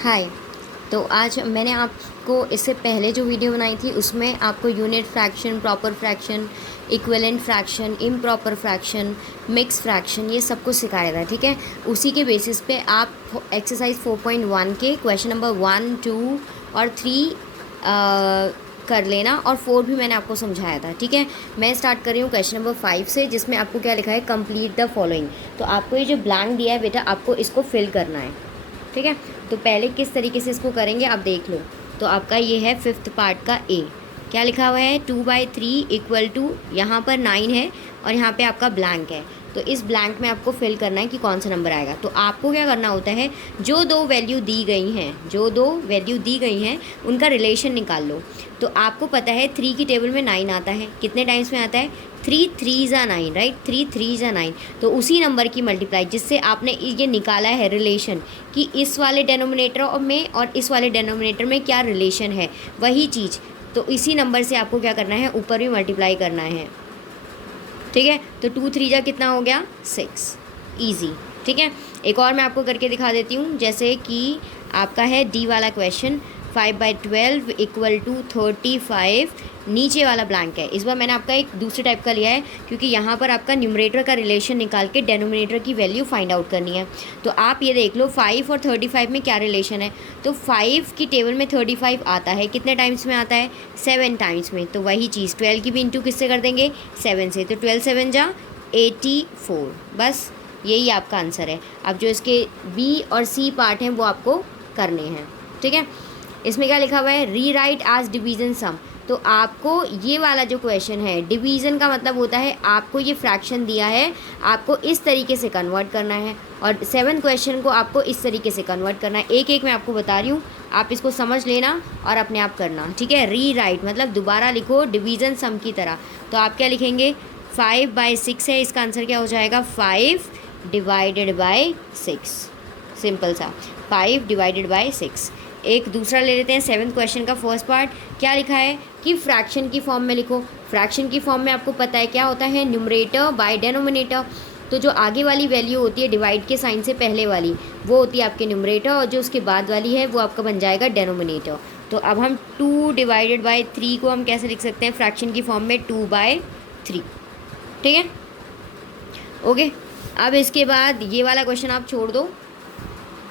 हाय। तो आज मैंने आपको इससे पहले जो वीडियो बनाई थी उसमें आपको unit fraction, proper fraction, equivalent fraction, improper fraction, mix fraction ये सब कुछ सिखाया था, ठीक है। उसी के बेसिस पे आप एक्सरसाइज 4.1 के क्वेश्चन नंबर 1, 2 और 3 कर लेना, और 4 भी मैंने आपको समझाया था, ठीक है। मैं स्टार्ट कर रही हूँ क्वेश्चन नंबर 5 से, जिसमें आपको क्या लिखा है, कंप्लीट द फॉलोइंग। तो आपको ये जो ब्लैंक दिया है बेटा, आपको इसको फिल करना है, ठीक है। तो पहले किस तरीके से इसको करेंगे आप देख लो। तो आपका ये है 5th पार्ट का ए। क्या लिखा हुआ है, 2/3 इक्वल टू, यहाँ पर 9 है और यहाँ पे आपका ब्लैंक है। तो इस ब्लैंक में आपको फिल करना है कि कौन सा नंबर आएगा। तो आपको क्या करना होता है, जो दो वैल्यू दी गई हैं उनका रिलेशन निकाल लो। तो आपको पता है 3 की टेबल में 9 आता है, कितने टाइम्स में आता है, 3 3 9, राइट, 3 3 9। तो उसी नंबर की मल्टीप्लाई, जिससे आपने ये निकाला है रिलेशन कि इस वाले डेनोमिनेटर में और इस वाले डेनोमिनेटर में क्या रिलेशन है, वही चीज़। तो इसी नंबर से आपको क्या करना है, ऊपर भी मल्टीप्लाई करना है, ठीक है। तो 2 3 जा कितना हो गया, 6, ईजी, ठीक है। एक और मैं आपको करके दिखा देती हूँ, जैसे कि आपका है डी वाला क्वेश्चन, 5/12 इक्वल टू 35, नीचे वाला ब्लैंक है। इस बार मैंने आपका एक दूसरे टाइप का लिया है, क्योंकि यहाँ पर आपका न्यूमरेटर का रिलेशन निकाल के डेनोमिनेटर की वैल्यू फाइंड आउट करनी है। तो आप ये देख लो 5 और 35 में क्या रिलेशन है। तो 5 की टेबल में 35 आता है, कितने टाइम्स में आता है, 7 टाइम्स में। तो वही चीज़ 12 की भी इंटू किससे कर देंगे, 7 से। तो 12 7 जा 84, बस यही आपका आंसर है। अब जो इसके बी और सी पार्ट हैं वो आपको करने हैं, ठीक है। इसमें क्या लिखा हुआ है, री राइट एज डिवीज़न सम। तो आपको ये वाला जो क्वेश्चन है, डिवीज़न का मतलब होता है आपको ये फ्रैक्शन दिया है, आपको इस तरीके से कन्वर्ट करना है, और 7 क्वेश्चन को आपको इस तरीके से कन्वर्ट करना है। एक एक मैं आपको बता रही हूँ, आप इसको समझ लेना और अपने आप करना, ठीक है। री राइट मतलब दोबारा लिखो डिवीज़न सम की तरह। तो आप क्या लिखेंगे, 5/6 है, इसका आंसर क्या हो जाएगा, 5 डिवाइडेड बाई 6, सिंपल सा, 5 डिवाइडेड बाई 6। एक दूसरा ले लेते हैं, 7th क्वेश्चन का फर्स्ट पार्ट। क्या लिखा है कि फ्रैक्शन की फॉर्म में लिखो। फ्रैक्शन की फॉर्म में आपको पता है क्या होता है, न्यूमरेटर बाय डेनोमिनेटर। तो जो आगे वाली वैल्यू होती है डिवाइड के साइन से पहले वाली, वो होती है आपके न्यूमरेटर, और जो उसके बाद वाली है वो आपका बन जाएगा डेनोमिनेटर। तो अब हम 2 डिवाइडेड बाई 3 को हम कैसे लिख सकते हैं फ्रैक्शन की फॉर्म में, 2/3, ठीक है, ओके। अब इसके बाद ये वाला क्वेश्चन आप छोड़ दो,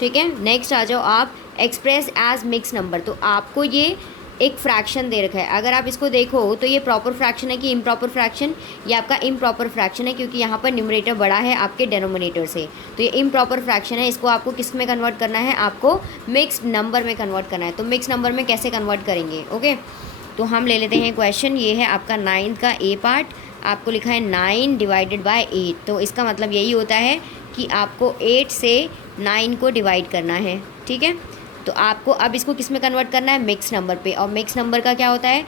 ठीक है। नेक्स्ट आ जाओ आप, एक्सप्रेस एज मिक्स नंबर। तो आपको ये एक फ्रैक्शन दे रखा है, अगर आप इसको देखो तो ये प्रॉपर फ्रैक्शन है कि इम्प्रॉपर फ्रैक्शन, ये आपका इम्प्रॉपर फ्रैक्शन है, क्योंकि यहाँ पर न्यूमरेटर बड़ा है आपके डेनोमिनेटर से। तो ये इम्प्रॉपर फ्रैक्शन है, इसको आपको किस में कन्वर्ट करना है, आपको मिक्स्ड नंबर में कन्वर्ट करना है। तो मिक्स नंबर में कैसे कन्वर्ट करेंगे, ओके। तो हम ले लेते हैं क्वेश्चन, ये है आपका 9th का ए पार्ट। आपको लिखा है 9 डिवाइडेड बाय 8। तो इसका मतलब यही होता है कि आपको 8 से 9 को डिवाइड करना है, ठीक है। तो आपको अब इसको किस में कन्वर्ट करना है, मिक्स नंबर पे। और मिक्स नंबर का क्या होता है,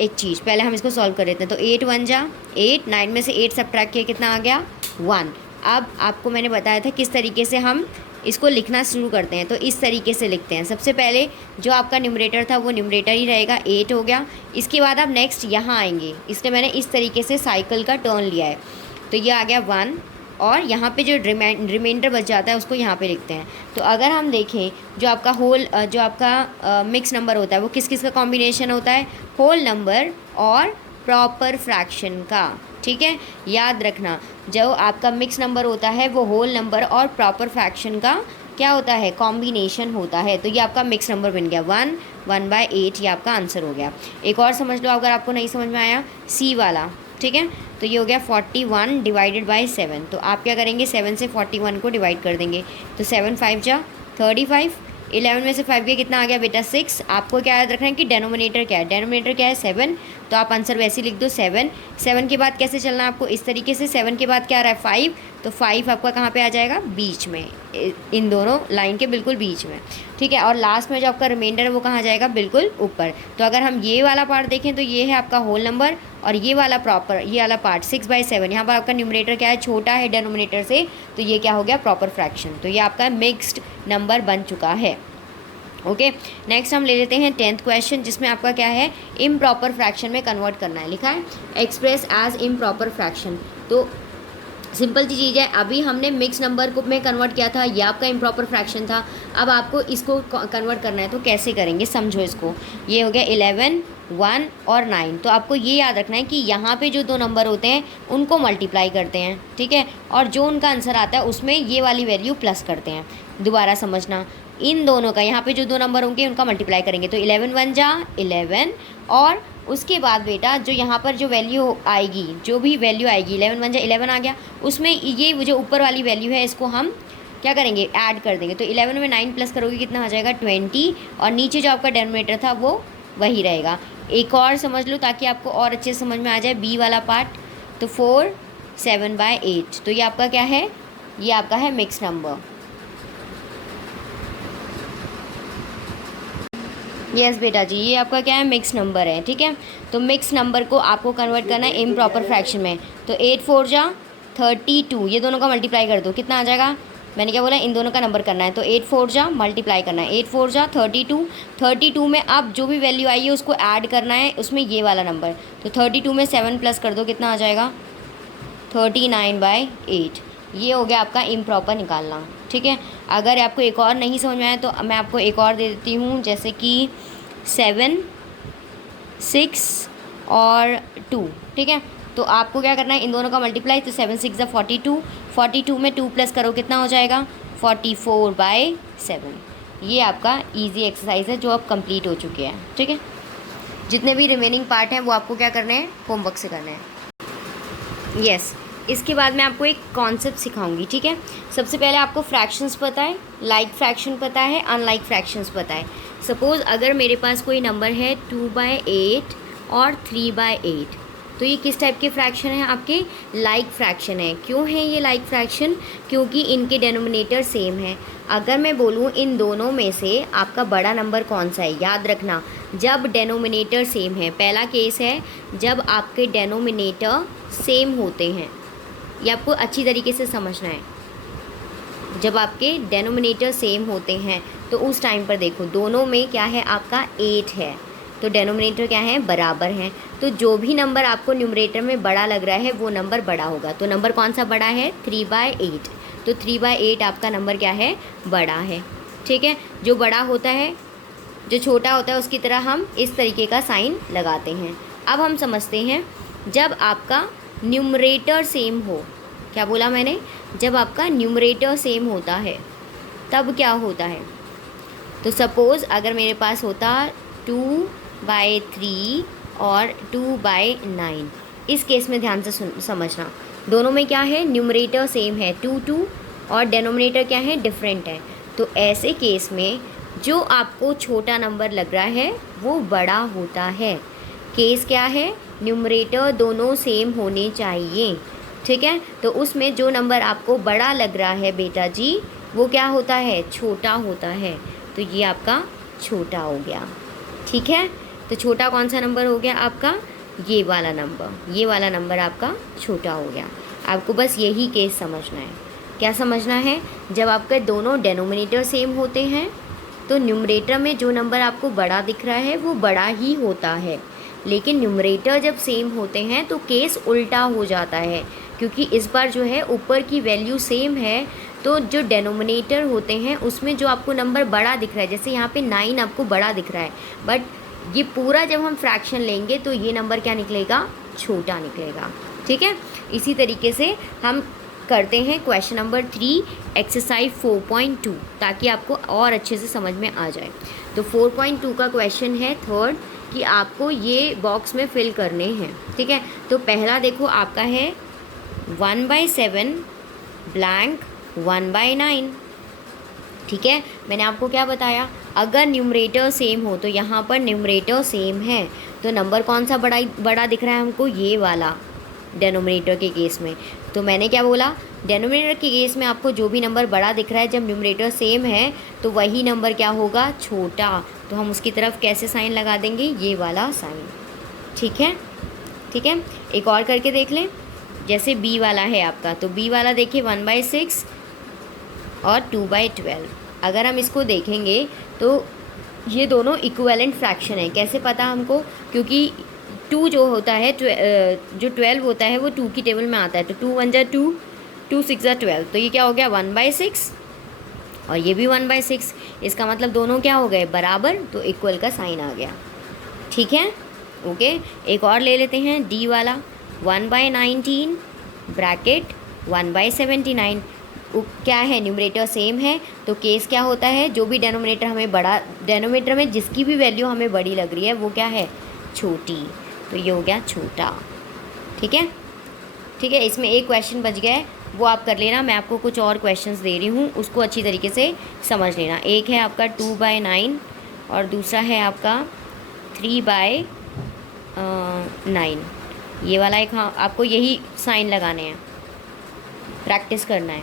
एक चीज़ पहले हम इसको सॉल्व कर लेते हैं। तो 8 1 जा 8, 9 में से 8 सब्ट्रैक्ट किया, कितना आ गया, 1। अब आपको मैंने बताया था किस तरीके से हम इसको लिखना शुरू करते हैं। तो इस तरीके से लिखते हैं, सबसे पहले जो आपका न्यूमरेटर था वो न्यूमरेटर ही रहेगा, 8 हो गया। इसके बाद आप नेक्स्ट यहाँ आएंगे, इसलिए मैंने इस तरीके से साइकिल का टर्न लिया है। तो ये आ गया 1, और यहाँ पे जो रिमाइंडर बच जाता है उसको यहाँ पे लिखते हैं। तो अगर हम देखें जो आपका मिक्स नंबर होता है वो किस किस का कॉम्बिनेशन होता है, होल नंबर और प्रॉपर फ्रैक्शन का, ठीक है। याद रखना, जो आपका मिक्स नंबर होता है वो होल नंबर और प्रॉपर फ्रैक्शन का क्या होता है, कॉम्बिनेशन होता है। तो ये आपका मिक्स नंबर बन गया 1, 1/8, ये आपका आंसर हो गया। एक और समझ लो अगर आपको नहीं समझ में आया, सी वाला, ठीक है। तो ये हो गया 41 डिवाइडेड बाई 7। तो आप क्या करेंगे, 7 से 41 को डिवाइड कर देंगे। तो 7 5 जा 35, 11 में से 5 गया, कितना आ गया बेटा, 6। आपको क्या याद रखना है कि डेनोमिनेटर क्या है, डेनोमिनेटर क्या है, 7। तो आप आंसर वैसे ही लिख दो 7। 7 के बाद कैसे चलना है आपको, इस तरीके से। 7 के बाद क्या आ रहा है, 5। तो 5 आपका कहाँ पे आ जाएगा, बीच में, इन दोनों लाइन के बिल्कुल बीच में, ठीक है। और लास्ट में जो आपका रिमाइंडर है वो कहाँ जाएगा, बिल्कुल ऊपर। तो अगर हम ये वाला पार्ट देखें तो ये है आपका होल नंबर, और ये वाला प्रॉपर, ये वाला पार्ट 6/7, यहाँ पर आपका न्यूमरेटर क्या है, छोटा है डेनोमिनेटर से, तो ये क्या हो गया, प्रॉपर फ्रैक्शन। तो ये आपका मिक्स्ड नंबर बन चुका है, ओके। नेक्स्ट हम ले लेते हैं 10th क्वेश्चन, जिसमें आपका क्या है, इम्प्रॉपर फ्रैक्शन में कन्वर्ट करना है। लिखा है एक्सप्रेस एज इम्प्रॉपर फ्रैक्शन। तो सिंपल सी चीज़ है, अभी हमने मिक्स नंबर को में कन्वर्ट किया था, ये आपका इम्प्रॉपर फ्रैक्शन था। अब आपको इसको कन्वर्ट करना है तो कैसे करेंगे, समझो इसको। ये हो गया 11, 1 और 9। तो आपको ये याद रखना है कि यहाँ पे जो दो नंबर होते हैं उनको मल्टीप्लाई करते हैं, ठीक है, और जो उनका आंसर आता है उसमें ये वाली वैल्यू प्लस करते हैं। दोबारा समझना, इन दोनों का यहाँ पे जो दो नंबर होंगे उनका मल्टीप्लाई करेंगे तो 11 1 जा 11, और उसके बाद बेटा जो यहाँ पर जो वैल्यू आएगी, जो भी वैल्यू आएगी 11 1 जा 11 आ गया, उसमें ये जो ऊपर वाली वैल्यू है इसको हम क्या करेंगे, ऐड कर देंगे। तो 11 में 9 प्लस करोगे कितना आ जाएगा 20, और नीचे जो आपका डेनोमिनेटर था वो वही रहेगा। एक और समझ लो ताकि आपको और अच्छे से समझ में आ जाए बी वाला पार्ट। तो 4 7/8, तो ये आपका क्या है, ये आपका है मिक्स नंबर। यस बेटा जी, ये आपका क्या है, मिक्स नंबर है, ठीक है। तो मिक्स नंबर को आपको कन्वर्ट करना है इम्प्रॉपर फ्रैक्शन में। तो 8 4 जा 32, ये दोनों का मल्टीप्लाई कर दो, कितना आ जाएगा, मैंने क्या बोला, इन दोनों का नंबर करना है। तो 8 4 जा मल्टीप्लाई करना है, 8 4 जा 32, 32 में अब जो भी वैल्यू आई है उसको ऐड करना है, उसमें ये वाला नंबर। तो 32 में 7 प्लस कर दो, कितना आ जाएगा 39/8। ये हो गया आपका इम्प्रॉपर निकालना, ठीक है। अगर आपको एक और नहीं समझ में आया तो मैं आपको एक और दे देती हूँ, जैसे कि 7 6 और 2, ठीक है। तो आपको क्या करना है, इन दोनों का मल्टीप्लाई, तो 7 6 जा 42, 42 में 2 प्लस करो, कितना हो जाएगा 44/7। ये आपका इजी एक्सरसाइज है जो अब कंप्लीट हो चुके हैं, ठीक है। जितने भी रिमेनिंग पार्ट हैं वो आपको क्या करने हैं, होमवर्क से करने हैं। यस, इसके बाद मैं आपको एक कॉन्सेप्ट सिखाऊंगी, ठीक है। सबसे पहले आपको फ्रैक्शंस पता है, लाइक फ्रैक्शन पता है, अनलाइक फ्रैक्शंस पता है। सपोज़ अगर मेरे पास कोई नंबर है 2/8 और 3/8, तो ये किस टाइप के फ्रैक्शन है, आपके लाइक फ्रैक्शन है। क्यों है ये लाइक फ्रैक्शन, क्योंकि इनके डेनोमिनेटर सेम है। अगर मैं बोलूँ इन दोनों में से आपका बड़ा नंबर कौन सा है, याद रखना जब डेनोमिनेटर सेम है। पहला केस है जब आपके डेनोमिनेटर सेम होते हैं, ये आपको अच्छी तरीके से समझना है। जब आपके डेनोमिनेटर सेम होते हैं तो उस टाइम पर देखो दोनों में क्या है, आपका 8 है, तो डेनोमिनेटर क्या है, बराबर हैं। तो जो भी नंबर आपको न्यूमरेटर में बड़ा लग रहा है वो नंबर बड़ा होगा। तो नंबर कौन सा बड़ा है, 3/8। तो 3/8 आपका नंबर क्या है, बड़ा है, ठीक है। जो बड़ा होता है, जो छोटा होता है उसकी तरह हम इस तरीके का साइन लगाते हैं। अब हम समझते हैं जब आपका न्यूमरेटर सेम हो, क्या बोला मैंने, जब आपका न्यूमरेटर सेम होता है तब क्या होता है। तो सपोज़ अगर मेरे पास होता 2/3 और 2/9, इस केस में ध्यान से समझना, दोनों में क्या है, न्यूमरेटर सेम है 2 2, और डेनोमिनेटर क्या है, डिफरेंट है। तो ऐसे केस में जो आपको छोटा नंबर लग रहा है वो बड़ा होता है। केस क्या है, न्यूमरेटर दोनों सेम होने चाहिए, ठीक है। तो उसमें जो नंबर आपको बड़ा लग रहा है बेटा जी वो क्या होता है, छोटा होता है। तो ये आपका छोटा हो गया, ठीक है। तो छोटा कौन सा नंबर हो गया आपका, ये वाला नंबर, ये वाला नंबर आपका छोटा हो गया। आपको बस यही केस समझना है। क्या समझना है, जब आपके दोनों डेनोमिनेटर सेम होते हैं तो न्यूमरेटर में जो नंबर आपको बड़ा दिख रहा है वो बड़ा ही होता है। लेकिन न्यूमरेटर जब सेम होते हैं तो केस उल्टा हो जाता है, क्योंकि इस बार जो है ऊपर की वैल्यू सेम है, तो जो डेनोमिनेटर होते हैं उसमें जो आपको नंबर बड़ा दिख रहा है, जैसे यहाँ पे 9 आपको बड़ा दिख रहा है, बट ये पूरा जब हम फ्रैक्शन लेंगे तो ये नंबर क्या निकलेगा, छोटा निकलेगा, ठीक है। इसी तरीके से हम करते हैं क्वेश्चन नंबर 3 एक्सरसाइज 4.2, ताकि आपको और अच्छे से समझ में आ जाए। तो 4.2 का क्वेश्चन है थर्ड, कि आपको ये बॉक्स में फिल करने हैं, ठीक है। तो पहला देखो आपका है 1/7 ब्लैंक 1/9, ठीक है। मैंने आपको क्या बताया, अगर न्यूमरेटर सेम हो, तो यहाँ पर न्यूमरेटर सेम है तो नंबर कौन सा बड़ा दिख रहा है हमको, ये वाला डेनोमिनेटर के केस में। तो मैंने क्या बोला, डेनोमिनेटर के केस में आपको जो भी नंबर बड़ा दिख रहा है, जब न्यूमरेटर सेम है तो वही नंबर क्या होगा, छोटा। तो हम उसकी तरफ कैसे साइन लगा देंगे, ये वाला साइन, ठीक है, ठीक है। एक और करके देख लें, जैसे बी वाला है आपका, तो बी वाला देखिए 1/6 और 2/12। अगर हम इसको देखेंगे तो ये दोनों इक्विवेलेंट फ्रैक्शन है। कैसे पता हमको, क्योंकि 2 जो होता है, जो 12 होता है वो 2 की टेबल में आता है। तो 2 1 जा 2, 2 6 जा 12, तो ये क्या हो गया 1/6 और ये भी 1/6। इसका मतलब दोनों क्या हो गए, बराबर, तो इक्वल का साइन आ गया। ठीक है, ओके। एक और ले लेते हैं डी वाला, 1/19 ब्रैकेट 1/79। क्या है, न्यूमरेटर सेम है, तो केस क्या होता है, जो भी डेनोमिनेटर हमें बड़ा, डेनोमिनेटर में जिसकी भी वैल्यू हमें बड़ी लग रही है वो क्या है, छोटी, तो ये हो गया छोटा। ठीक है, ठीक है। इसमें एक क्वेश्चन बच गया है, वो आप कर लेना, मैं आपको कुछ और क्वेश्चंस दे रही हूँ, उसको अच्छी तरीके से समझ लेना। एक है आपका 2/9 और दूसरा है आपका 3/9। ये वाला एक, हाँ आपको यही साइन लगाने हैं, प्रैक्टिस करना है।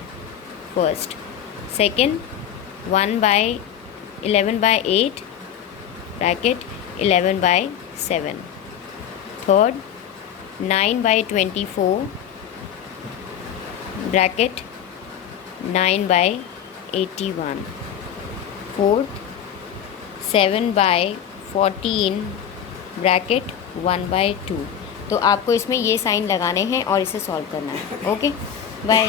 First, second 1/11/8 bracket 11/7। Third 9/24 bracket 9/81। Fourth 7/14 bracket 1/2। तो आपको इसमें ये साइन लगाने हैं और इसे सॉल्व करना है। Okay, bye.